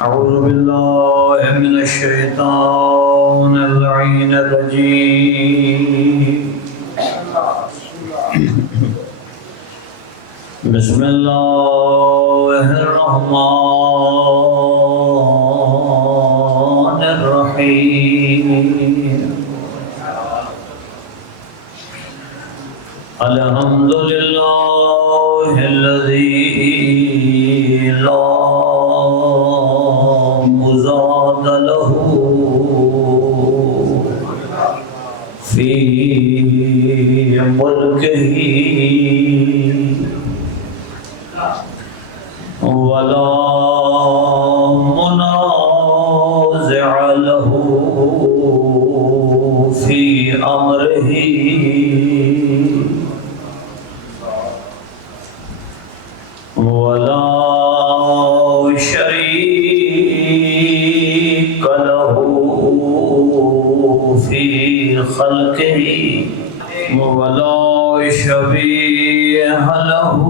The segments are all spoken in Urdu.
أعوذ بالله من الشيطان اللعين الرجيم بسم الله الرحمن الرحيم الحمد لله الذي لا مضاد له في ملكه ولا منازع له في أمره ولا شريك له في خلقه ولا شبيه له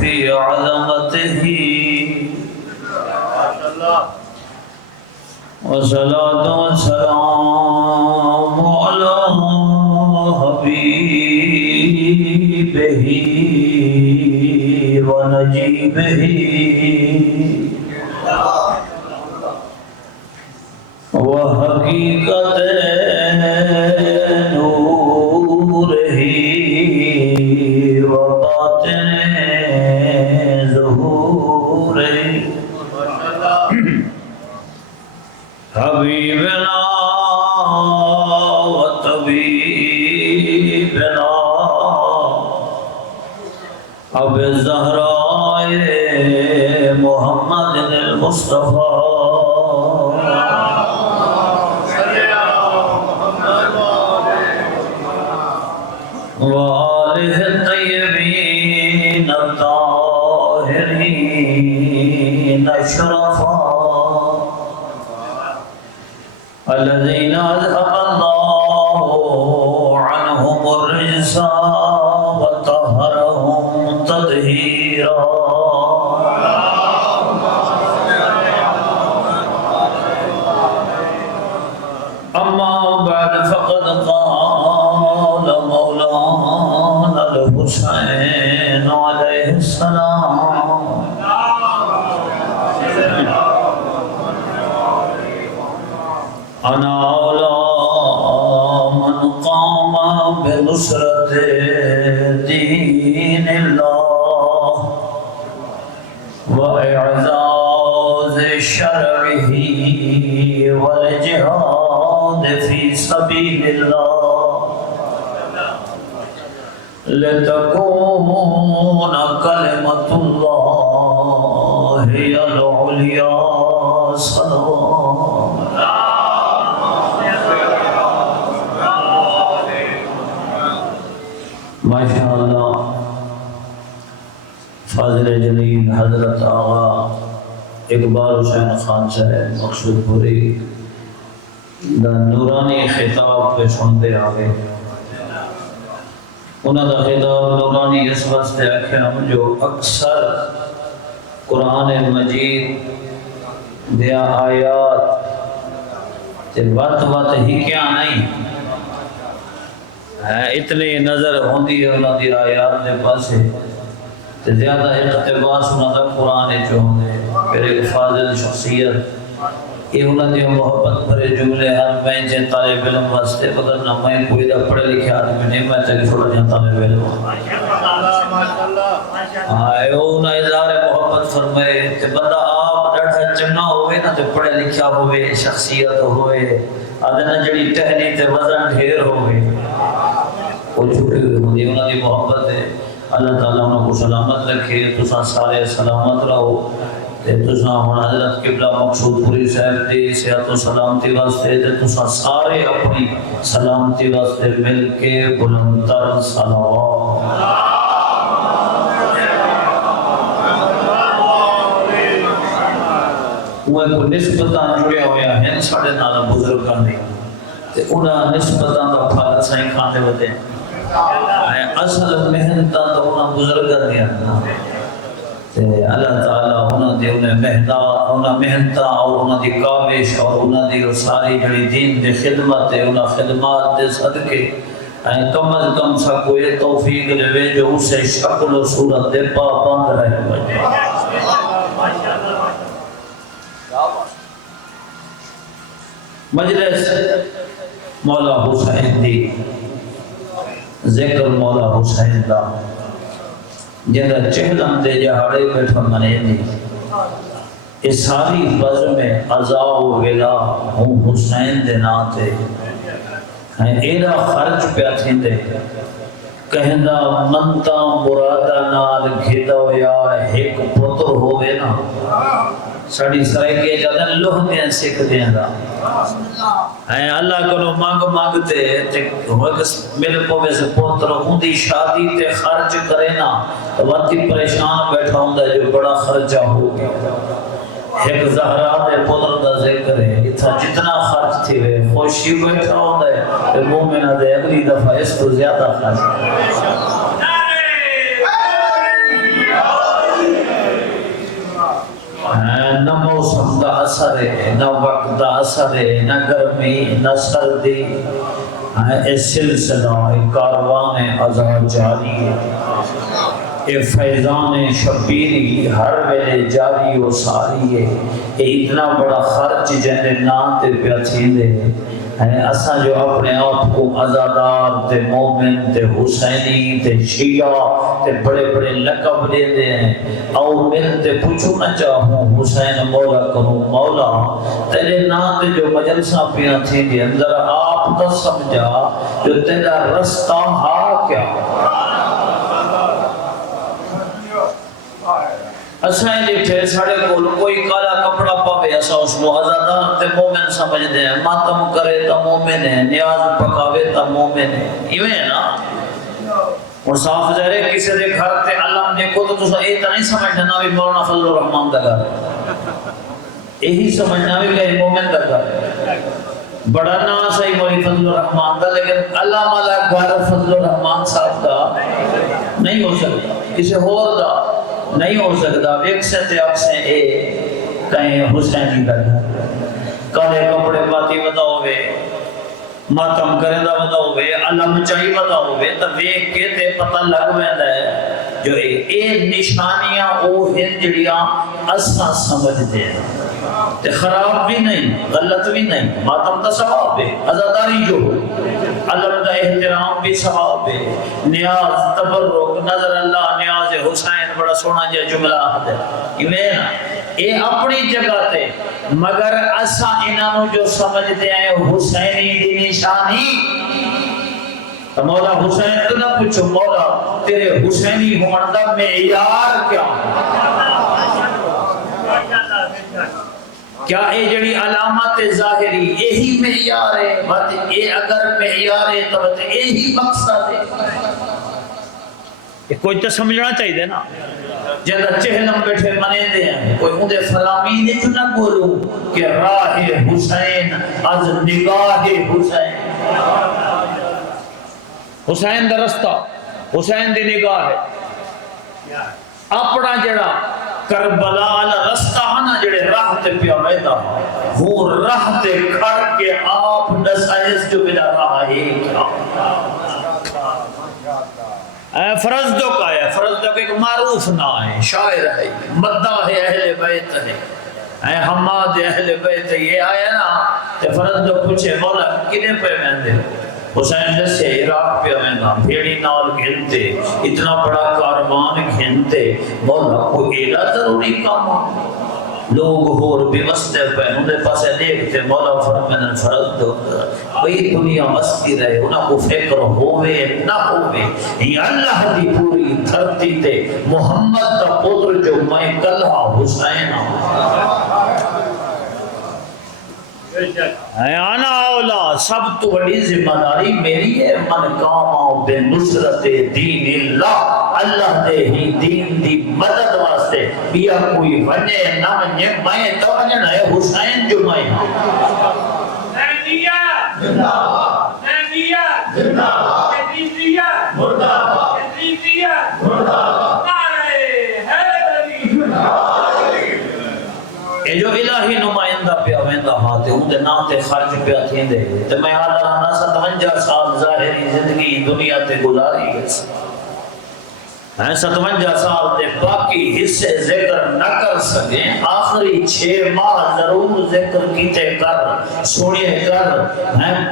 في عظمته والصلاة والسلام على حبيبه ونجيبه وحقيقة نوره وباطن ظهوره حبيبنا وطبيبنا أبي الزهراء محمد المصطفى وآله الطيبين الطاهرين الشرفاء الذين أذهب الله عنهم الرجس وطهرهم تطهيرا أما بعد فقد قال مولانا الحسين عليه السلام أنا أولى من قام بنصرة دين الله وإعزاز شرعه والجهاد في سبيل الله لتكون كلمة الله هي العليا صلوات ماشاء اللہ فاضل جلیل حضرت آغا اقبال حسین خان صاحب مقصود پوری دا نورانی خطاب پہ سنتے آگے انہاں دا خطاب نورانی اس واسطے اکھیام جو اکثر قرآن مجید دیا آیات تے وقت ہی کیا نہیں اتنی نظر ہوندی ہے انہاں دی آیات دے پاسے تے زیادہ اقتباس انہاں دا قرآن چ ہوندے پھر ایک فاضل شخصیت یہ انہاں دی محبت بھرے جملے ہر میں جے طالب علم واسطے اگر نہ میں کوئی دا پڑھے لکھے آدمی نہیں میں تے چھوڑا جاں طالب علم انہاں اظہار محبت فرمائے تے بندہ آپ ڈاڈھا چنگا ہوئے نہ تے پڑھے لکھا ہوئے شخصیت ہوئے آدھنا جڑی ٹہنی تے وزن ڈھیر ہوئے وہ چھوٹے ہوئے ہوندی انہاں دی محبت ہے اللہ تعالیٰ انہوں کو سلامت رکھے تساں سارے سلامت رہو تے تساں ہن حضرت قبلہ مقصود پوری صاحب دی صحت و سلامتی واسطے تے تساں سارے اپنی سلامتی واسطے مل کے بلندتر صلوات وہ کو نسبتاں جڑیا ہویا ہیں ساڑھے نالا بزرگاں دی تے انہاں نسبتاں دا پھل سائیں کھاندے ہوتے اصل محنتاں تو انہاں بزرگاں دی اللہ تعالیٰ انہوں نے محنت اور انہوں دی کاوش اور انہوں دی ساری جڑی دین دی خدمت ہے انہوں خدمات دے صدقے کم از کم سا کوئی توفیق لے جو اسے شکل و صورت دے پابند رہے بجے مجلس مولا حسین دی ذکر مولا حسین دا جنہا چہلم دے جہاڑے بیٹھا منے دی اس ساری بزر میں عزا و ولا ہوں حسین دے ناتے ایڈا خرچ پیا تھی دے کہندہ منتا مرادہ نال گھتا ہویا ایک پتر ہوئے نا سڑی سرے کے جادن لوہ دیں سکھ دیں دا اللہ کنو مانگتے میرے پوے سے پوتر ہوں دی شادی تے خرچ کرے نا تو وقتی پریشان بیٹھا ہوں دا جو بڑا خرچہ ہو گیا ایک زہرہ دے پتر دا ذکر ہے اتھا جتنا خرچ تھی وے خوشی بیٹھا ہوں دا کہ مومنہ دے اگلی دفعہ اس کو زیادہ خرچ نہ موسم دا اثر ہے نہ وقت دا اثر ہے نہ گرمی نہ سردی اس سلسلہ کاروان عزا جاری ہے اے فیضان شبیری ہر ویلے جاری و ساری ہے اے اتنا بڑا خرچ جنہیں نانتے پیا چھیندے اساں جو اپنے آپ کو عزادار تے مومن تے حسینی تے شیعہ تے بڑے بڑے لقب دے دے ہیں او ملتے پوچھو نہ چاہوں حسین مولا کروں مولا تیرے نام تے جو مجلسہ پیاں تھی دے اندر آپ تو سمجھا جو تیرا رستہ ہا کیا اسائیں جیٹھے ساڑے کول کوئی کالا کپڑا پاوے اسا اس کو عزادار تے مومن سمجھ دے ہیں ماتم کرے تا مومن ہے نیاز پکاوے تا مومن ہے ایویں ہے نا اور صاف ظاہر ہے کسی دے گھر تے علم دیکھو تو تسا یہ تو نہیں سمجھنا بھی مولانا فضل الرحمان دا گھر یہی سمجھنا بھی کہ مومن دا گھر بڑا نا صحیح مولی فضل الرحمان دا لیکن اللہ مالا گھر فضل الرحمان صاحب دا نہیں ہو سکتا کسی اور دا نہیں ہو سکتا ویکستے اکسیں اے کہیں حسینی دا گھر کالے کپڑے پاتی بتاؤ وے ماتم کرے دا بتاؤ وے علم چاہی بتاؤ وے تو ویک کے تے پتہ لگ ویندہ ہے جو اے نشانیاں او ہنجڑیاں اساں سمجھ دے تے خراب بھی نہیں غلط بھی نہیں ماتم تا ثواب ہے عزاداری جو علم دا احترام بھی ثواب ہے نیاز تبرک نظر اللہ نیاز حسین بڑا سونا جا جملہ ہے ایمین اے اپنی جگہ تے مگر اسا انہوں جو سمجھتے ہیں حسینی دی نشانی تو مولا حسین تو نہ پوچھو مولا تیرے حسینی ہوندہ معیار کیا کیا اے جڑی علامات ظاہری یہی معیار ہے بات اے اگر معیار ہے تو بات یہی مقصد ہے یہ کوئی تو سمجھنا چاہیے نا جیسا چہلم بیٹھے منے دے ہیں کوئی اندے فلامی نے جو نہ بولو کہ راہ حسین از نگاہ حسین حسین دا رستہ حسین دی نگاہ ہے اپنا جڑا کربلا والا رستہ نا جڑے راہ تے پیا ویدا وہ راہ تے کھڑ کے آپ نسائز جو بلا رہا ہے فرض دو کا ہے فرض دو کا ایک معروف نا ہے شاعر ہے مداح اہل بیت ہے حماد اہل بیت یہ آیا نا تے فرض دو پوچھے مولا کنے پہ مہندے حسین جیسے عراق پہ آئینا بھیڑی نال گھنتے اتنا بڑا کاروان گھنتے مولا کوئی ایڈا ضروری کام لوگ ہور بھی مستے پہ انہیں پاسے دیکھتے مولا فرمین فرض دو بھئی دنیا مستی رہے انہاں کو فکر ہوئے نہ ہوئے یہ اللہ دی پوری دھرتی تے محمد دا پتر جو میں کلہ حسین آنا اولا سب تو بڑی ذمہ داری میری ہے من کام بے نصرت دین اللہ اللہ دے ہی دین دی مدد واسطے بیا کوئی ونے نہ ونے میں تو ونے ہے حسین جو میں نبیہ زندہ باد نبیہ زندہ باد نبیہ مردہ باد نبیہ مردہ باد نعرہ حیدری اے جو الہی نمائندہ پیا ویندا ہا تے اون دے نام تے خرچ پیا تھیندے تے میں آدھانا 57 سال ظاہری زندگی دنیا تے گزاری گئے 57 سال دے باقی حصے ذکر نہ کر سکیں، آخری 6 ماہ ضرور ذکر کیتے کر، سوڑیے کر،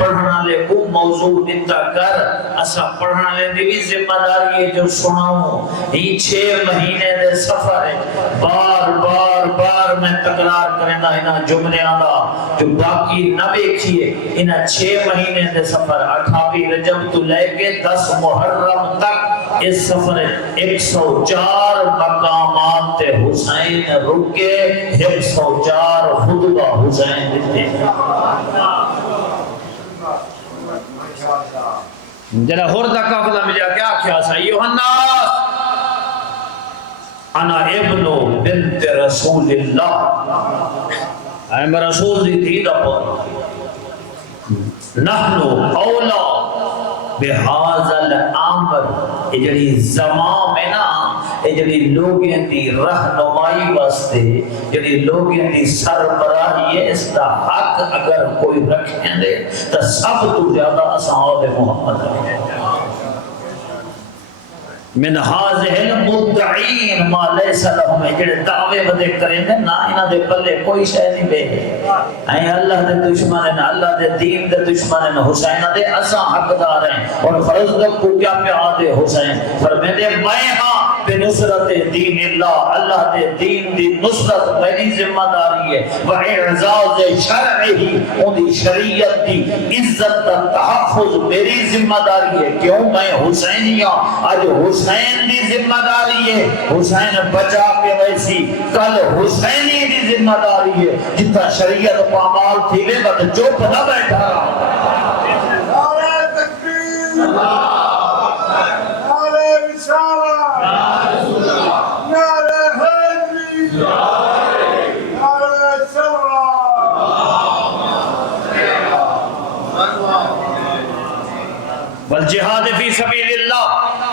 پڑھنا لے کو موضوع دیتا کر، اسا پڑھنا لے دی بھی ذمہ داری ہے جو سناؤں۔ یہ 6 مہینے دے سفر ہے، بار بار بار میں تکرار کرنا انہاں جملیاں دا جو باقی نہ دیکھیے، انہاں 6 مہینے دے سفر 28 رجب تو لے کے 10 محرم تک اس سفر 104 مقامات تے حسین رکے، 104 خطبہ حسین دیتے۔ جنہا ہردہ قافلہ ملیا کیا کیا سا یوحناس انا ابن بنت رسول اللہ، میں رسول دی تھی دا پر نحنو اولا بہذا الامر، یہ جڑی زمان میں نا یہ جڑی لوگیں دی رہنمائی واسطے جڑی لوگیں دی سربراہی ہے، اس دا حق اگر کوئی رکھیں دے تو سب تو زیادہ اصحاب محمد ہے۔ من حاضر المدعین ما لیس لہم، جڑے دعوے بدے کریں دے نا انہاں دے پلے کوئی شے نہیں بے، ہیں اللہ دے دشمن ہیں، اللہ دے دین دے دشمن ہیں، حسین دے اساں حقدار ہیں، اور فرض کو کیا پہ آدے حسین فرمیدے میں ہاں بنصرت دین اللہ، اللہ دے دین دی نصرت میری ذمہ داری ہے، وَإِعْزَازِ شَرْعِهِ ان دی شریعت دی عزت دا تحفظ میری ذمہ داری ہے، کیوں میں حسینیاں آج حسین دی ذمہ داری ہے، حسین بچا کے ویسی کل حسینی دی ذمہ داری ہے، جتا شریعت پامال تھی وے بد چوپ نہ بیٹھا نعرہ تکبیر، نعرہ رسالہ، نعرہ حیدری، نعرہ سرہ۔ والجہاد فی سبیل اللہ،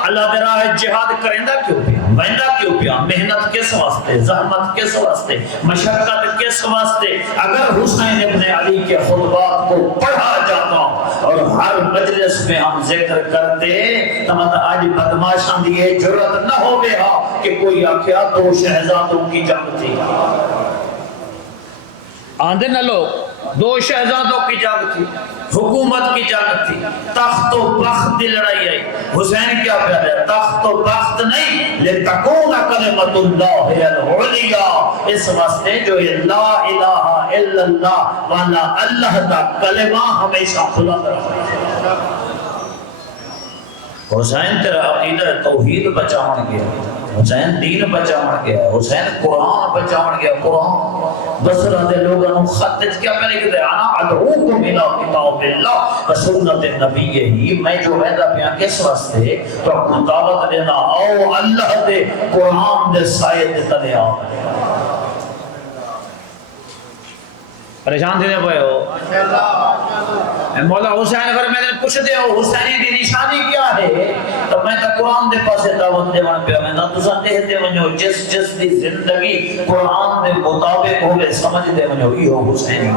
اللہ دے راہ جہاد کرندہ کیوں پیا، ویندہ کیوں پیا، محنت کس واسطے، زحمت کس واسطے، مشقت کس واسطے۔ اگر حسین ابن علی کے خطبات کو پڑھا جاتا اور ہر مجلس میں ہم ذکر کرتے تو مطلب آج بدماشاں دیئے جرت نہ ہو گیا کہ کوئی آکھیا 2 شہزادوں کی جنگ تھی۔ آندھے نہ لوگ 2 شہزادوں کی جنگ تھی، حکومت کی جنگ تھی، تخت و بخت دی لڑائی آئی۔ حسین کیا کہہ رہا ہے؟ تخت و بخت نہیں، لِتَكُونَ کلمۃ اللہ العلیٰ، اس واسطے جو لا الہ الا اللہ والا اللہ کا کلمہ ہمیشہ بلند رہا۔ حسین تیرا عقیدہ توحید بچاون گیا، حسین دین بچاون گیا، حسین قرآن بچاون گیا۔ قرآن بصرہ دے لوگوں خط کیا پہ لکھ دے انا ادعوکم الی کتاب اللہ و سنت نبی ہی، میں جو وعدہ بیان کس واسطے تو اپنی دعوت دینا آؤ اللہ دے قرآن دے سائے دے تلے آؤ۔ پریشان تھے پہ ہو مولا حسین پر میں نے پوچھ دے ہو حسینی دی نشانی کیا ہے تو میں تا قرآن دے پاسے دعوت دے ون پہ میں نا تسا کہتے ونجو جس جس دی زندگی قرآن دے مطابق ہوئے سمجھ دے ونجو یہ ہو حسینی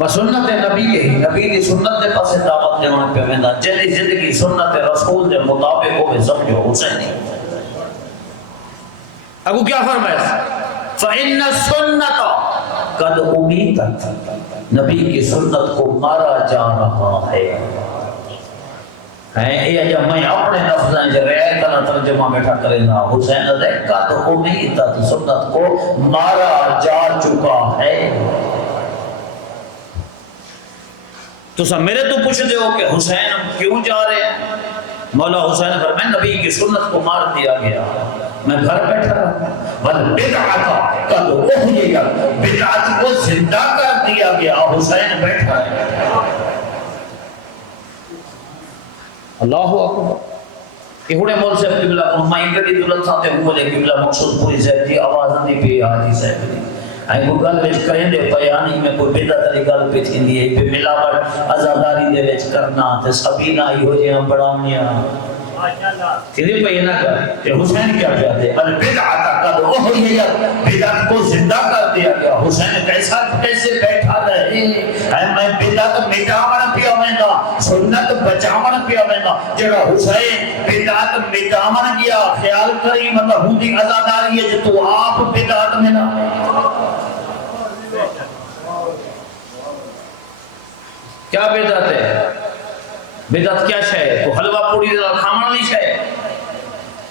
و سنت نبی ہے، نبی دی سنت دے پاسے دعوت دے ون پہ میں نا جلی زندگی سنت رسول دے مطابق ہوئے سمجھو حسینی۔ ابو کیا فرمائے؟ فَإِنَّ السُّنَّةَ قَدْ أُمِيتَتْ، نبی کی سنت کو مارا جا رہا ہے۔ یہ جب میں اپنے لفظیں جو رعایت کا ترجمہ بیٹھا کرے نا حسین نے قَدْ أُمِيتَتْ، سنت کو مارا جا چکا ہے۔ تو سب میرے تو پوچھ دے ہو کہ حسین کیوں جا رہے ہیں؟ مولا حسین فرمائے نبی کی سنت کو مار دیا گیا، میں گھر بیٹھا رہا، والبدعۃ قد احییت، بدعت کو زندہ کر دیا گیا، حسین بیٹھا ہے۔ اللہ اکبر۔ یہ ہونے مول سے قبلہ میں کدی دلت ساتے ہوئے قبلہ مقصود پوری زیادتی آواز نہیں پہ حاجی صاحب دی آئی کو گل وچ کریں دے بیانی میں کوئی بدعت علی گل پہ تھیندی ہے پہ ملاوٹ عزاداری دے وچ کرنا تے سبینہ ہی ہو جیاں بڑاونیاں تیرے پہ یہ نہ کر کہ حسین کیا کہتے البدعۃ قد احییت جڑا حسین بدعت مٹاون گیا خیال کری مطلب ہوں دی عزاداری ہے جو تو آپ بدعت میں نہ کیا بدعت ہے؟ بدعت کیا شے ہے؟ تو حلوہ پوڑی دا کھاون نہیں شے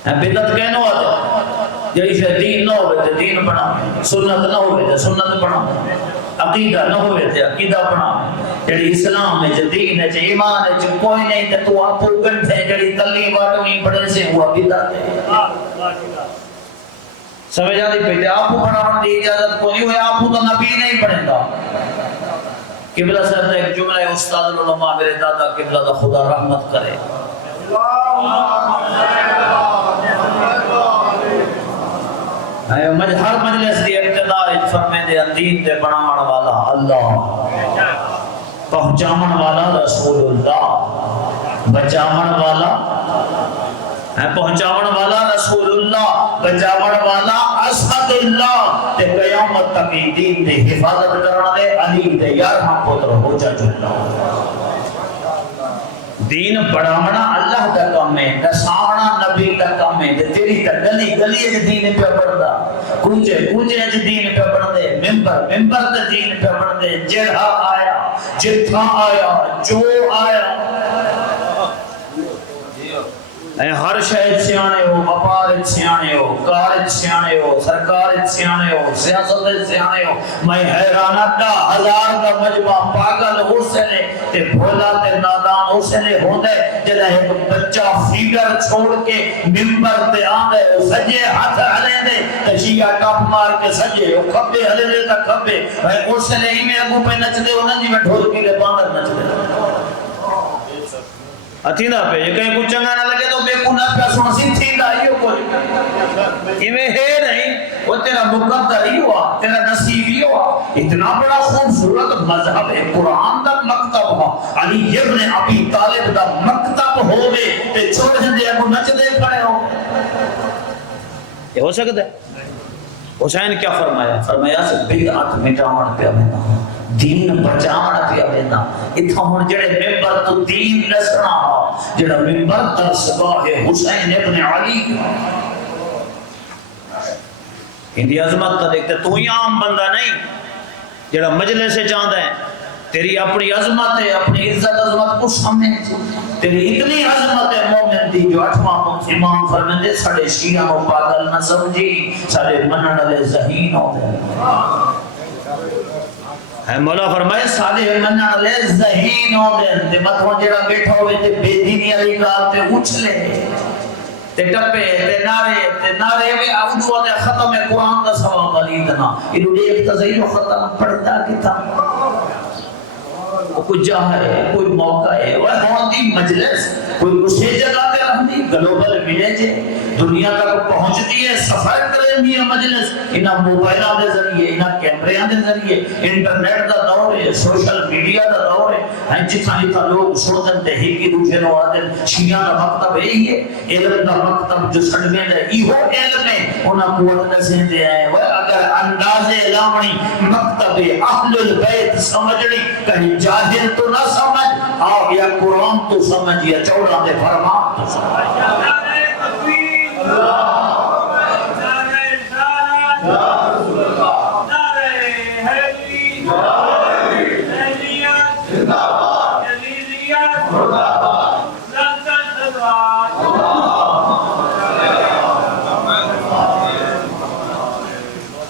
ہے بدعت کہنو آتا جڑی شے دین نہ ہوئے تے دین بنا سنت نہ ہوئے تے سنت بنا عقیدہ نہ ہوئے تے عقیدہ بنا جڑی اسلام ہے جو دین ہے جو ایمان ہے جو کوئی نہیں تے تو آپ گنٹھے جڑی تلی واٹویں پڑے سے ہوا بدعت ہے سمجھ آتی پہ آپ بناون دی اجازت کوئی ہوئے آپ تو نبی نہیں پڑھیں گا قبلہ صاحب نے ایک جملہ ہے استاد العلماء میرے دادا قبلہ دا خدا رحمت کرے ہر مجلس دی ابتدا فرمے دے دین دے بناون والا اللہ پہنچاون والا رسول اللہ بچاون والا پہنچاون والا رسول اللہ بچاون والا اسد اللہ تے قیامت تک دین دی حفاظت کرنا دے علی دے یارہاں پتر حجت اللہ دین بڑھاونا اللہ دا کام ہے نساونا نبی دا کام ہے تیری تا گلی گلی اج دین پہ پڑھدا کوچے کوچے اج دین پہ پڑھدے ممبر ممبر تے دین پہ پڑھدے جڑا آیا جتھاں آیا جو آیا ہر شہد سیانے ہو وپار سیانے ہو کار سیانے ہو سرکار سیانے ہو سیاست سیانے ہو میں حیرانت دا ہزار دا مجمع پاگل ہو سے لے تے بھولا تے نادان ہو سے لے ہو دے جلہ ایک بچہ فیگر چھوڑ کے ممبر تے آنے سجے ہاتھ ہلے دے تشیعہ ٹاپ مار کے سجے وہ کھبے ہلے دے تا کھبے وہ سے لے ہی میں اگو پہ نچ دے انہوں جی میں ڈھول کی لے باندر نچ دے اتھینا پہ یہ کہیں کچھ چنگا نہ لگے تو بے گناہ پہ سنسی تھیندا ہی کوئی یہ میں ہے نہیں وہ تیرا مقدر ہی ہوا تیرا نصیب ہی ہوا اتنا بڑا خوبصورت مذہب ہے قرآن دا مکتب ہوا علی ابن ابی طالب دا مکتب ہوئے تے چھوڑ جندے اگو نچ دے کھڑے ہو یہ ہو سکتا ہے حسین کیا فرمایا فرمایا سے بدعت مٹاون پہ میں دین بچاونا پیا لینا اتھا ہون جڑے ممبر تو دین نسنا جڑا ممبر در سباہ حسین ابن علی اندی عظمت تا دیکھتے تو ہی عام بندہ نہیں جڑا مجلس سے چاندہ ہے تیری اپنی عظمت ہے اپنی عزت عظمت کو سامنے تیری اتنی عظمت ہے مومن دی جو اٹھواں امام فرمندے ساڑے شیعہ و پاگل نہ سمجھی ساڑے منن علی ذہین ہو دے مولا فرمائے سادے منن علی ذہین ہو دے تے متھوں جڑا بیٹھا ہوئے تے بے دینی علی گال تے اچھلے تے ٹپے تے نعرے میں اودو دے ختم قرآن دا سواب علی دنا انہوں نے ایک تزہیر ختم پڑھتا کتاب کوئی جہاں ہے کوئی موقع ہے وہ ہوندی مجلس کوئی اسے جگہ تے رہندی گلوبل ولیج ہے دنیا تک پہنچتی ہے سفر کرندی ہے مجلس انہاں موبائلاں دے ذریعے انہاں کیمریاں دے ذریعے انٹرنیٹ دا دور ہے سوشل میڈیا دا دور ہے ہن جتھاں لوگ سنن تے ہی کی دوسرے نو آدن شیعہ دا مکتب یہی ہے علم دا مکتب جو سڑویں دے ایہو علم ہے انہاں قوت دسندے ہیں وہ اگر انداز لاونی مکتب اہل البیت سمجھنی کہیں جاہل تو نہ سمجھ آؤ یا قرآن تو سمجھ یا چوڑا دے فرمان تو سمجھ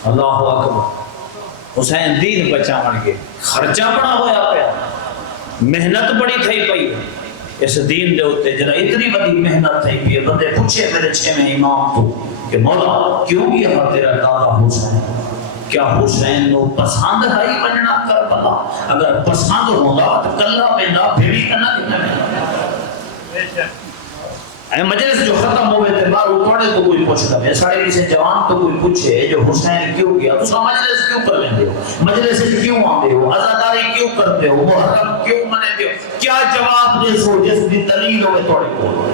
اللہ اکبر حسین دین بچاون کے خرچہ بڑا ہویا پیا محنت بڑی تھئی پئی اس دین دے ہوتے جنہا اتنی بڑی محنت تھئی پئی بندے پوچھے میرے چھویں امام تو کہ مولا کیوں کیا تیرا دادا حسین کیا حسین نو پسند ہے بننا کربلا اگر پسند ہوگا تو کلہ پیدا بھیڑی کرنا کتنا اے مجلس جو ختم ہوئے تھے بار اٹھوڑے تو کوئی پوچھتا ہے ساڑے کسی جوان تو کوئی پوچھے جو حسین کیوں گیا تو سا مجلس کیوں کر لیندے ہو مجلس کیوں آندے ہو عزاداری کیوں کرتے ہو محرم کیوں منے ہو کیا جواب دے سو جس دی دلیل ہوئے توڑے کو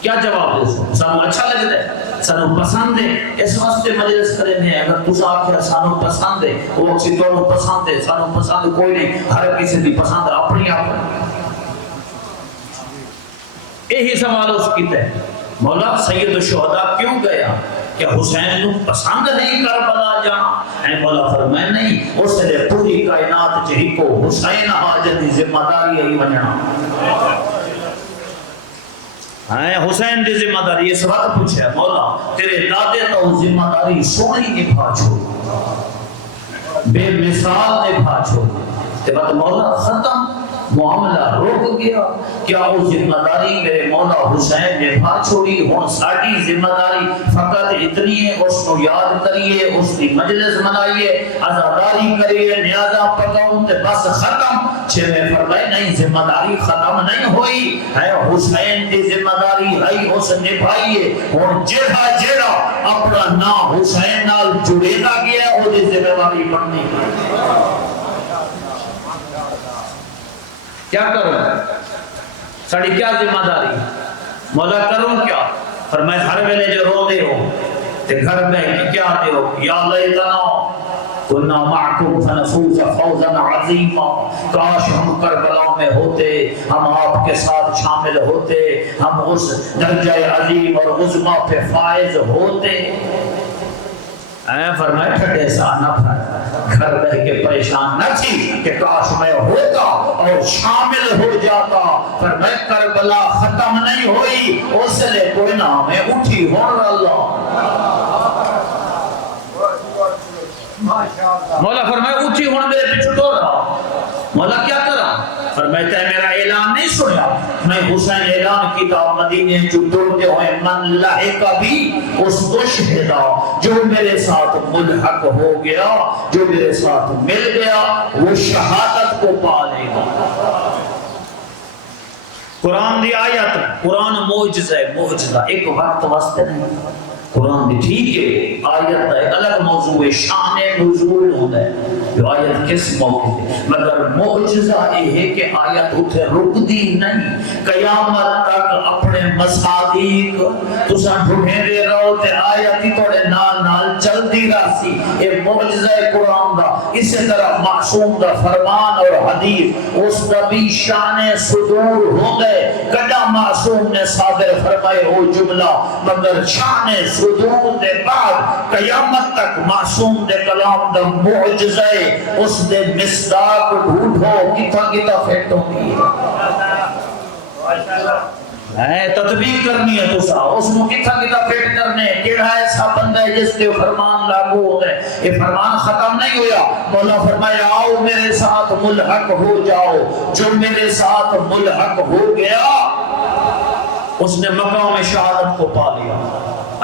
کیا جواب دے سو سانو اچھا لگتا ہے سانو پسند ہے اس واسطے مجلس کریں ہیں اگر تُسا آکھیا سانو پسند ہے وہ اکسی توڑو پسند ہے سانو پسند کوئی نہیں ہر کسی دی پسند اپنی آپ یہی سوال اس کی ہے مولا سید الشہداء کیوں گیا؟ کہ حسین نو پسند نہیں کربلا جان؟ اے مولا فرمائے نہیں، اس نے پوری کائنات جہی کو حسین حاجت دی ذمہ داری ہے ونجنا۔ حسین دی ذمہ داری اس وقت پوچھے مولا تیرے دادے تو ذمہ داری سونی نبھا چھوڑ، بے مثال نبھا چھوڑ، تے بعد مولا ختم معاملہ رک گیا۔ کیا وہ ذمہ داری میرے مولا حسین نے نبھا چھوڑی؟ ہن ساڈی ذمہ داری فقط اتنی ہے اس کو یاد کریے، اس کی مجلس منائیے، عزاداری کریے، نیازاں پکاؤں تے بس ختم۔ چھویں فرمائے نہیں، ذمہ داری ختم نہیں ہوئی ہے، حسین کی ذمہ داری ہے اس نبھائیے۔ ہن جہاں جہاں اپنا نام حسین نال جڑیدا گیا او دی ذمہ داری بننی۔ کیا کروں؟ ساڑی کیا ذمہ داری؟ مولا کروں کیا؟ فرمائے ہر ویلے جو رو دے ہو تے گھر میں کیا دے ہو؟ یا لیتنا کننا معکم فنفوز فوزا عظیما، کاش ہم کربلا میں ہوتے، ہم آپ کے ساتھ شامل ہوتے، ہم اس درجہ عظیم اور عظمہ پہ فائز ہوتے۔ فرمائے ٹھڈے سا نہ پھر گھر رہ کے پریشان نہ تھی کہ کاش میں ہوتا اور شامل ہو جاتا۔ فرمائے کربلا ختم نہیں ہوئی، اس لئے کوئی نام ہے اٹھی ہون اللہ۔ مولا فرمائے اٹھی ہون میرے پیچھے ٹور رہا۔ مولا کیا کرا؟ فرمائے تے میرا اعلان نہیں سنیا؟ میں حسین اعلان کیتا مدینے جو ڈرتے ہوئے من لحق بھی اس دو شہدا جو میرے ساتھ ملحق ہو گیا، جو میرے ساتھ مل گیا وہ شہادت کو پا لے گا۔ قرآن دی آیت، قرآن معجزہ ہے، معجزہ ایک وقت واسطے نہیں۔ قرآن دی ٹھیک ہے آیت ہے الگ موضوع ہے، شان نزول ہوتا ہے جو آیت کس موقع ہے، مگر معجزہ یہ ہے کہ آیت اتھے رک دی نہیں، قیامت تک اپنے مصادیق تساں ڈھونڈے دے رہو تے آیت ہی توڑے نال چل دی راسی۔ یہ معجزہ قرآن دا۔ اسی طرح معصوم دا فرمان اور حدیث اس دا بھی شان صدور ہو گئے، کدا معصوم نے صادر فرمائے ہو جملہ، مگر شان صدور دے بعد قیامت تک معصوم دے کلام دا معجزہ اس دے مصداق ڈھونڈو کتا کتا فیٹ ہوگی ہے، تطبیق کرنی ہے تو اس کو کتا کتا فیٹ کرنے، کیڑا ایسا بندہ ہے جس کے فرمان لاگو ہوتا ہے۔ یہ فرمان ختم نہیں ہویا، مولا فرمایا آؤ میرے ساتھ ملحق ہو جاؤ، جو میرے ساتھ ملحق ہو گیا اس نے مقام شہادت کو پا لیا۔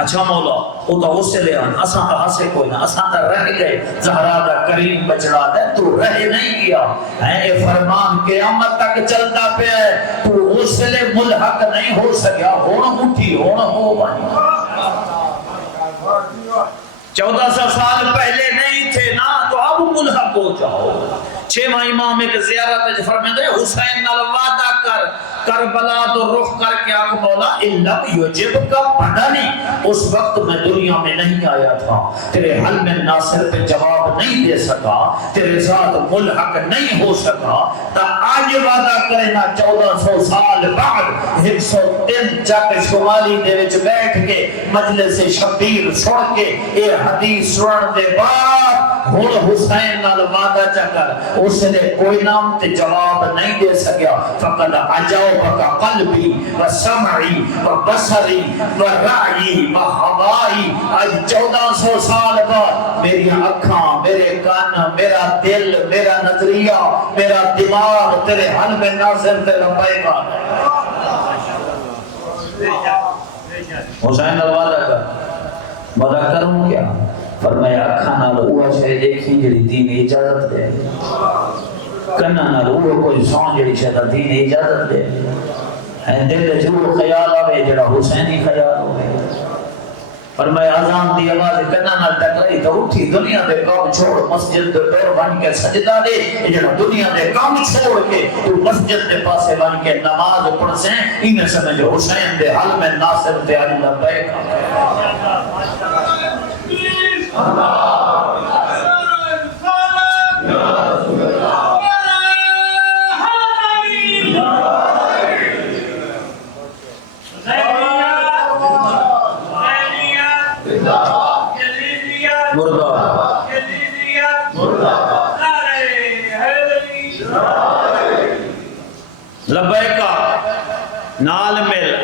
اچھا مولا وہ تو اس سے لے آن اساں تو ہاسے کوئی نہ، اساں تو رہ گئے، زہرا دا کریم بچڑا دے تو رہ نہیں گیا ہے، یہ فرمان قیامت تک چلتا پہ ہے، تو اس سے لے ملحق نہیں ہو سکیا، ہون اٹھی ہون ہو بانی۔ 1400 سال پہلے نہیں تھے نا تو اب ملحق ہو جاؤ۔ 6واں امام ایک زیارت فرمائے حسین نال وعدہ کر، کربلا تو رخ کر کے آپ مولا علم یجب کا پڑھا نہیں، اس وقت میں دنیا میں نہیں آیا تھا، تیرے حل میں ناصر پہ جواب نہیں دے سکا، تیرے ساتھ ملحق نہیں ہو سکا، تا آج وعدہ کرے نا 1400 سال بعد 103 چاک شمالی دے وچ بیٹھ کے مجلس شبیر سن کے اے حدیث سنن دے بعد ہن حسین نال وعدہ چکر اس نے کوئی نام تے جواب نہیں دے سکیا۔ فقد عجوبک قلبی و سمعی و بصری و رعی و ہوائی، آج 1400 سال بعد میری اکھاں، میرے کان، میرا دل، میرا نظریہ، میرا دماغ تیرے حل میں ناظر تے لبائے گا۔ حسین نال وعدہ کر، وعدہ کروں کیا؟ فرمایا اکھاں نال اوہ شے دیکھی جڑی دین اجازت دے، کنا نال اوہ کوئی سون جڑی شے دین اجازت دے، دل ضرور خیال آوے جڑا حسینی خیال ہوئے۔ فرمایا اذان دی آواز کنا نال ٹکرائی تو اٹھی دنیا دے کام چھوڑ مسجد دے دور بن کے سجدہ دے، جڑا دنیا دے کام چھوڑ کے تو مسجد دے پاسے بن کے نماز پڑھ سے، انہیں سمجھ حسین دے حل میں ناصر تے علی لبیک۔ یزیدیت مرد یزیدیت نعرہ حیدری لبیکا نال مل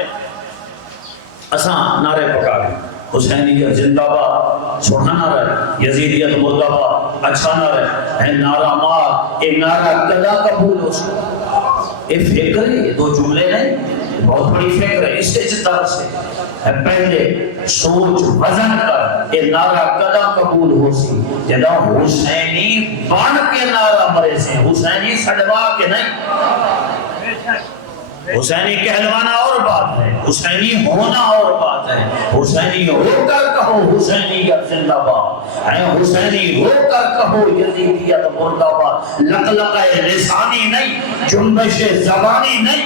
اساں نعرے پکا گئے حسینیت زندہ باد سونا نعرہ یزیدیت مرد آباد اچھا نعرہ ہے نعرہ مار یہ نعرہ کدا قبول ہو سکتا یہ فکر ہے دو جملے نہیں بہت بڑی فکر ہے اس اجتار سے پہلے سوچ وزن کر یہ نعرہ کدا قبول ہو سی جدا حسینی بن کے نعرہ مرے سے حسینی سڑوا کے نہیں حسینی کہلوانا اور بات ہے حسینی ہونا اور بات ہے حسینی ہو کر کہو حسینیت زندہ باد ہے حسینی ہو کر کہو یزیدیت مرد آباد لقلقہ لسانی نہیں جنبش زبانی نہیں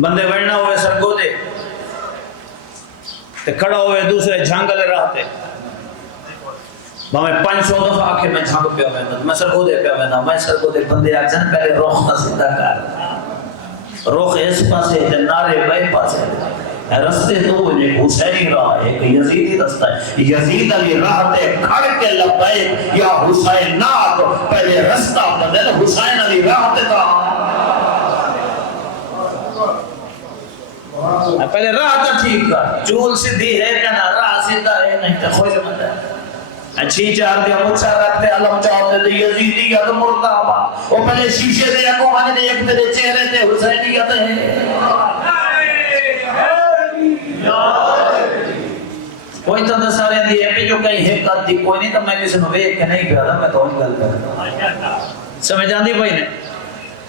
بندے بڑھنا ہوئے سرگو دے تے کھڑا ہوئے دوسرے جھانگلے رہتے میں 500 دفعہ آکے میں جھانگ پیا میں سرگو دے پیا میں سرگو دے بندے آجن پہلے روخ نہ سیدھا کر روخ اس پاسے جنارے بے پاسے رستے تو انہیں حسینی راہ ایک یزیدی رستہ ہے یزید علی راہ تے کھڑ کے لبیک یا حسین ناک پہلے رستہ بدل حسین علی راہ تے تھا پہلے راہ تا ٹھیک کر چول سیدھی ہے کنا راہ سیدھا ہے نہیں تو خوش مت ہے اچھی چار دیا مچھا رکھتے علم چاہتے تھے یزیدیت مرد آباد وہ پہلے شیشے دے اکو آنے دے ایک تیرے چہرے تے حسینیت ہے کوئی تو سارے دیئے پہ جو کہیں حقیقت دی کوئی نہیں تو میں کسی نویت کے نہیں پیادا میں تو ان گل کر سمجھ آن دی بھائی نے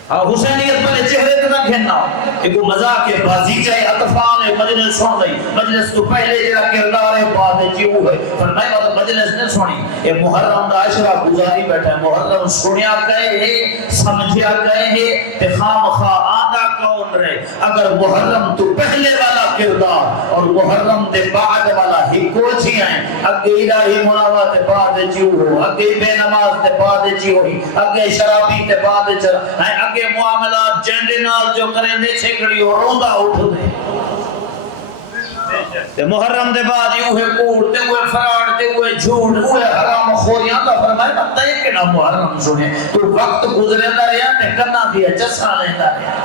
حسینیت پہلے چہرے تے نہ کھیننا ایک مذاق کے بازی چاہے اطفال مجلس سن دئی مجلس تو پہلے جڑا کردار ہے بعد جیو ہے فرمائے بات مجلس نے سنی اے محرم دا عشرہ گزاری بیٹھا ہے محرم سنیا گئے ہے سمجھیا گئے ہے تے خام خواہ آدھا کون رہے اگر محرم تو پہلے والا کردار اور محرم دے بعد والا ہی کوچی آئیں اگے الہی مناوہ تے بعد جیو ہو اگے بے نماز تے بعد جیو ہی اگے شرابی تے بعد چلا کہ معاملات جنڈے نال جو کریں دے چھکڑی اور روندہ اٹھ دے تے محرم دے بعد یوں ہے کوڑ تے ہوئے فراڈ تے ہوئے جھوٹ ہوئے حرام خوریاں کا فرمائے بتا یہ کہ نہ محرم سنے تو وقت گزرے دا رہا تے کرنا دیا چسا لیندہ رہا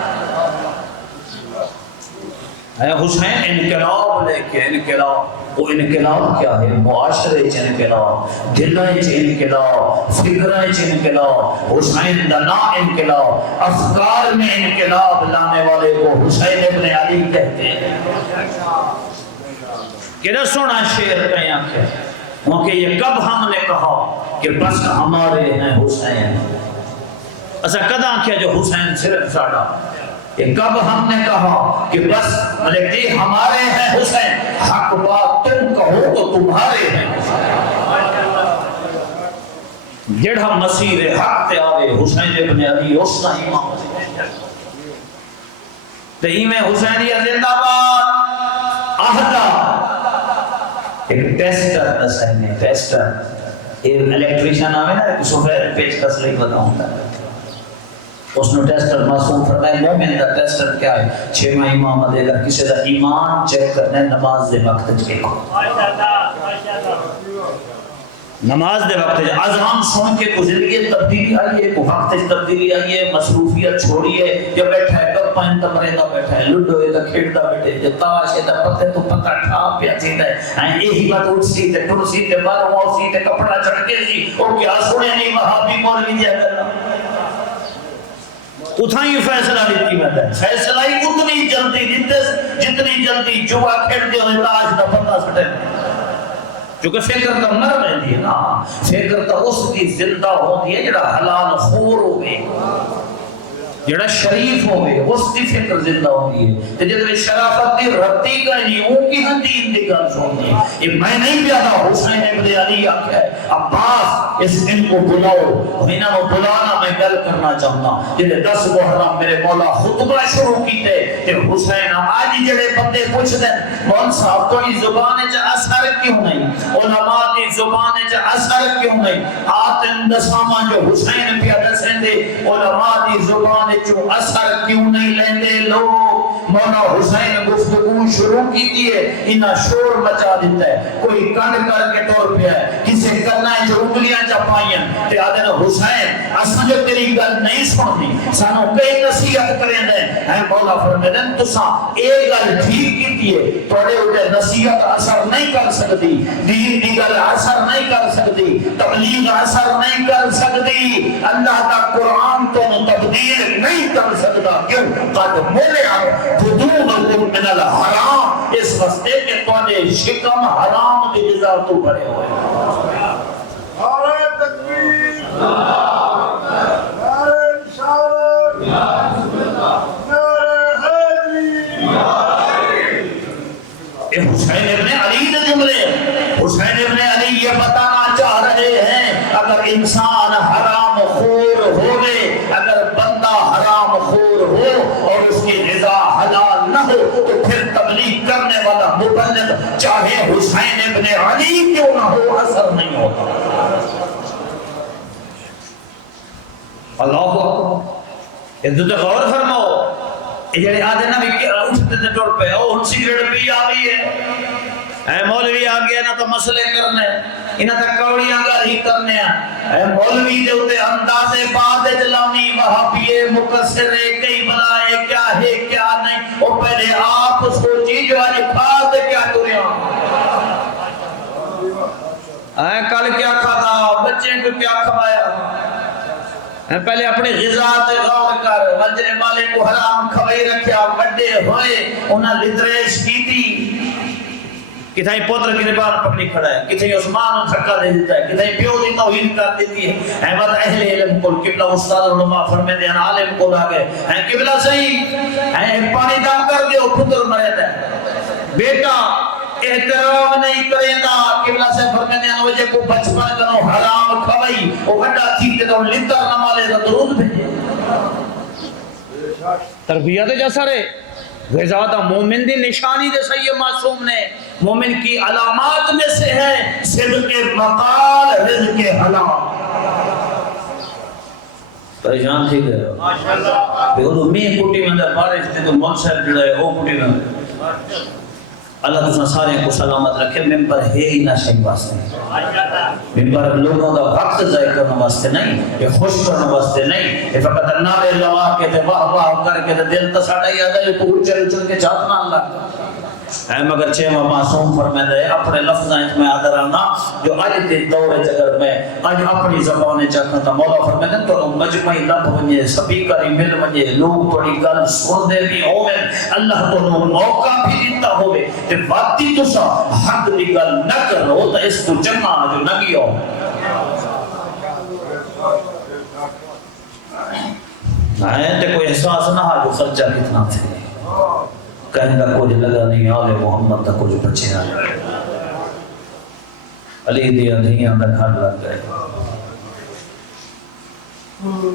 ہے حسین انقلاب لے کے انقلاب وہ انقلاب کیا ہے معاشرے چ انقلاب دلائیں چ انقلاب فکریں چ انقلاب حسین دنا انقلاب افکار میں انقلاب لانے والے کو حسین ابن علی کہتے ہیں کہنا سونا شعر کہیں آنکھیں کیونکہ یہ کب ہم نے کہا کہ بس ہمارے ہیں حسین ایسا کد آنکھیں جو حسین صرف ساڑا کہ کب ہم نے کہا کہ بس ملک جی ہمارے ہیں حسین حق بات تم کہو تو تمہارے ہیں جڑا مسیر حق تے آوے حسین ابن علی اس کا امام تہیم حسینیہ زندہ باد آہدہ ایک ٹیسٹر نسائنے ٹیسٹر ایک الیکٹریشن آوے نا ایک سفید پیچ کس لئی بتاؤں گا اس نے ٹیسٹر معصوم فرمائے مومن دا ٹیسٹر کیا ہے 6 ماہ امام دے گا کسی دا ایمان چیک کرنے نماز دے وقت چیک ہو نماز دے وقت اذان سن کے کو زندگی تبدیلی آئی ہے کو وقت تبدیلی آئی ہے مصروفیت چھوڑی ہے جو بیٹھا ہے کب پائن تمرے دا بیٹھا ہے لڈو ہے دا کھیڑتا بیٹھے جو تاش ہے دا پتے تو پتہ ٹھا پیا چیتا ہے یہی بات اٹھ سی تے ٹر سی تے بار موسی تے کپڑا چڑھ کے سی اور کیا سنے نہیں وہابی مولوی دیا کرنا اتھا ہی فیصلہ دیتی میں ہے فیصلہ ہی اتنی جلدی دیتے جتنی جلدی جوا کھیڑتے ہوئے تاج دا پتہ سٹے چونکہ فکر تو مر رہی ہے نا فکر تو اس کی زندہ ہوتی ہے جڑا حلال خور ہوئے جڑا شریف ہوئے اس کی فکر زندہ ہوتی ہے تو جب شرافت دی رتی کا نہیں اون کی حدین دی گل سنی یہ میں نہیں پیادا حسین ابن علی آکھا ہے عباس اس ان کو بلاؤ انہاں کو بلانا میں گل کرنا چاہتا جنہیں 10 محرم میرے مولا خطبہ شروع کیتے کہ حسین آج جڑے بندے پوچھ دیں مول صاحب تو یہ زبان چا اثر کیوں نہیں علماء دی زبان چا اثر کیوں نہیں آتن دسامہ جو حسین پیادا سندے علماء دی زبان جو اثر کیوں نہیں لیندے لوگ مولا حسین گفتگو شروع کی ہے انہاں شور مچا دیتا ہے کوئی کنڈ کر کے ٹور پیا ہے کسے کرنا ہے جو انگلیاں چپائیاں تے آدھے حسین اساں جو تیری گل نہیں سننی سانو کئی نصیحت کریں دے ہیں مولا فرماتے ہیں تساں ایک گل ٹھیک کیتی ہے تھوڑے اوتے نصیحت اثر نہیں کر سکتی دین دی گل اثر نہیں کر سکتی تبلیغ اثر نہیں کر سکتی اللہ کا قرآن تو تبدیل نہیں کر سکتا کیوں قد ملع بدونکم من الحرام اس واسطے کہ تواڈے شکم حرام دی غذا تو بھرے ہوئے نعرہ تکبیر نعرہ رسالت نعرہ حیدری یہ حسین ابن علی کے جملے حسین ابن علی یہ بتانا چاہ رہے ہیں اگر انسان حرام خور ہوئے اگر بندہ حرام خور ہو اور اس کی غذا حلال نہ ہو تو پھر تبلیغ کرنے والا مبلغ چاہے حسین ابن علی کیوں نہ ہو اثر نہیں ہوتا اللہ اکبر یہ تو غور فرماؤ یہ جڑے آدھے نا بھی اٹھتے تھے ٹوڑ پہ او ہن سگریٹ پی آ گئی ہے اے مولوی آ گیا نا تو مسئلے کرنے انہاں تے کوڑیاں گالی کرنے اے مولوی دے اوتے اندازے بعد چلانی وہابی مقصر کئی بلائے کیا ہے کیا نہیں او پہلے آپ سوچی جو اج کھا تے کیا تریا اے کل کیا کھاتا بچے کو کیا کھوایا پہلے اپنی غذا تے غور کر وجہ والے کو حرام کھوائی رکھیا بڑے ہوئے انہاں لدریش کی تھی کتھائی پوتر کی نبان پکڑی کھڑا ہے کتھائی عثمان دھکا دے دیتا ہے کتھائی پیو دی توہین کر دیتی ہے احمد اہل علم کو قبلہ استاد علماء فرمے دے عالم کو لاگے قبلہ صحیح پانی دام کر دے پتر مرے دے بیٹا احترام نہیں کریں گا قبلہ سے فرمے دے وجہ کو بچپن کنو حرام کھوائی وہ بڑا تھی تے تو لتر نمالے دا درود بھیجے تربیت جیسا رہے غزادہ مومن دی نشانی دے سید معصوم نے مومن کی علامات میں سے ہے صدق مقال رزق حلال پریشان تھی گئے ماشاءاللہ دیکھو میں کوٹی میں اندر بارش تھے تو مول صاحب جڑا ہے وہ کوٹی میں اللہ تسا سارے کو سلامت رکھے ممبر ہے ہی نہ شئی واسطے ممبر لوگوں کا وقت ضائع کرنے واسطے نہیں یہ خوش کرنے واسطے نہیں یہ فقط نعرے لوا کے تے واہ واہ کر کے تے دل تے ساڈا یاد ہے تو اچل اچل کے چاہنا اللہ ہے مگر چھواں معصوم فرماتا ہے اپنے لفظاں میں آدرانا جو اج دے دور وچ اگر میں اج اپنی زبان چاہتا تا مولا فرماتا ہے تو مجمعی لب ونجے سپیکر مل ونجے لوگ تھوڑی گل سن دے بھی ہوے اللہ تو موقع بھی دیتا ہوے تے واقعی تسا حق دی گل نہ کرو تے اس کو چنگا جو نہ کیو تے کوئی احساس نہ ہا جو خرچہ کتنا تھے کہیں گا کچھ لگا نہیں آل محمد تا کچھ بچے آئے علی دیا دھیاں دا گھر لگ گئے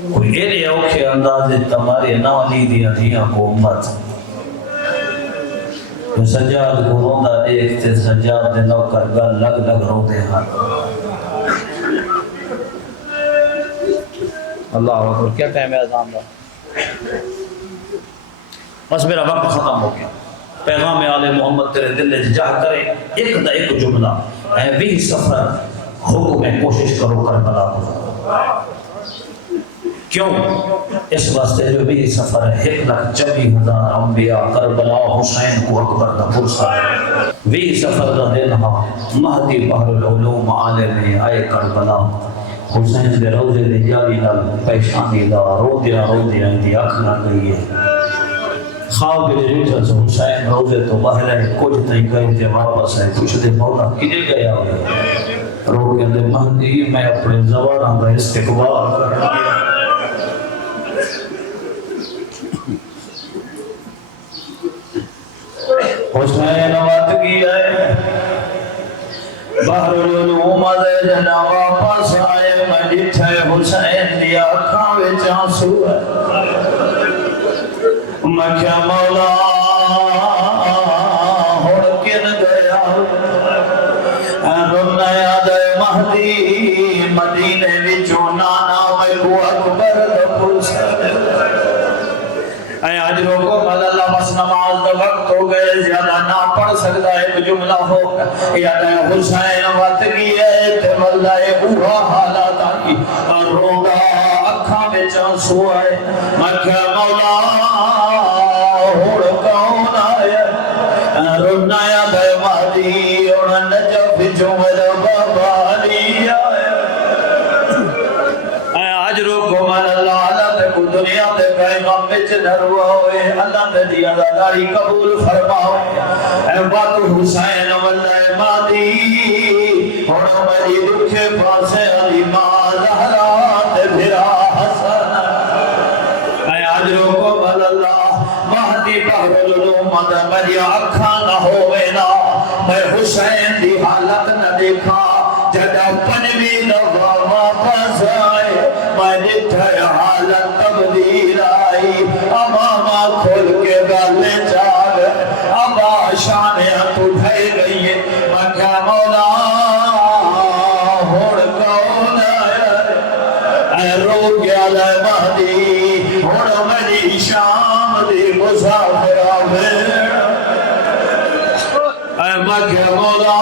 کوئی ایرے اوکھے انداز تمہارے نہ علی دیا دھیاں کو امت جو سجاد کو روندہ دیکھتے سجاد دے نوکر گل لگ لگ روتے ہیں اللہ اکبر کیا ٹائم ہے اذان دا بس میرا وقت ختم ہو گیا پیغام آل محمد تیرے دل جا کرے ایک دا ایک جملہ اے بھی سفر حکم میں کوشش کرو کربلا کو کیوں اس واسطے جو بھی سفر ہے 1,24,000 انبیاء کربلا حسین کو اکبر دا پرسا بھی سفر دا دن ہاں مہدی بحر العلوم عالم آئے کربلا حسین دے روزے دے جاوی نال پیشانی دا رو دیا دی آنکھ نہ گئی ہے خواب کے ریٹھا سے حسین روزے تو باہر ہے کچھ نہیں گئے تھے واپس ہے کچھ دے مولا کدھر گیا ہوئے رو کے دے مہدی میں اپنے زواران کا استقبال کر رہا حسین وقت کی ہے باہر العلوم دے جنا واپس آئے میں جتھے حسین دیا کھاوے چانسو ہے میں کیا مولا ہڑکن گیا رونا یاد مہدی مدینے وچوں نانا میں کو اکبر دا پوچھا اے اج روکو مل اللہ بس نماز گئے زیادہ نہ پڑھ سکتا ہے ایک جملہ ہو یا حسین وقت کی ہے تے واللہ اوہا حالات آئی روگا اکھاں میں چانسو آئے میں کہا مولا ہوڑ کون آیا رونا یا دے مادی اوڑا نجف جمل بابالی آیا آج روکو من اللہ اللہ تے کو دنیا تے پیغام بچ نروا ہوئے اللہ تے دیا داری قبول فرماؤ اے بات حسین واللہ مادی ہونا میری دکھے پاسے علی ماں زہرا تے بھرا حسن اے آج روکو من اللہ مہدی بہر الامت میری اکھاں نہ ہوئے نا میں حسین دی حالت نہ دیکھا جدا پنوی دفعہ واپس آئے میں جتھے حالت تبدیل آئی امامہ کھول کے گالے چاگ ابا شانیاں تو ڈھائی گئی ہے میں کہا مولا ہوڑ کون آیا اے رو گیا لے مہدی ہوڑ میری شام دی مسافر آوے اے میں کہا مولا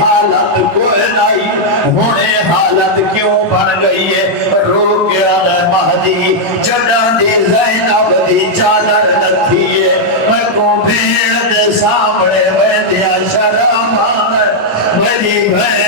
حالت کوئی نہیں ہونے حالت کیوں بن گئی ہے رو گیا ہے مہدی جڑا دی زینب دی چادر نتھی ہے میں کو بھیڑ دے سامنے میں دیا شرم آنے میری بھیڑ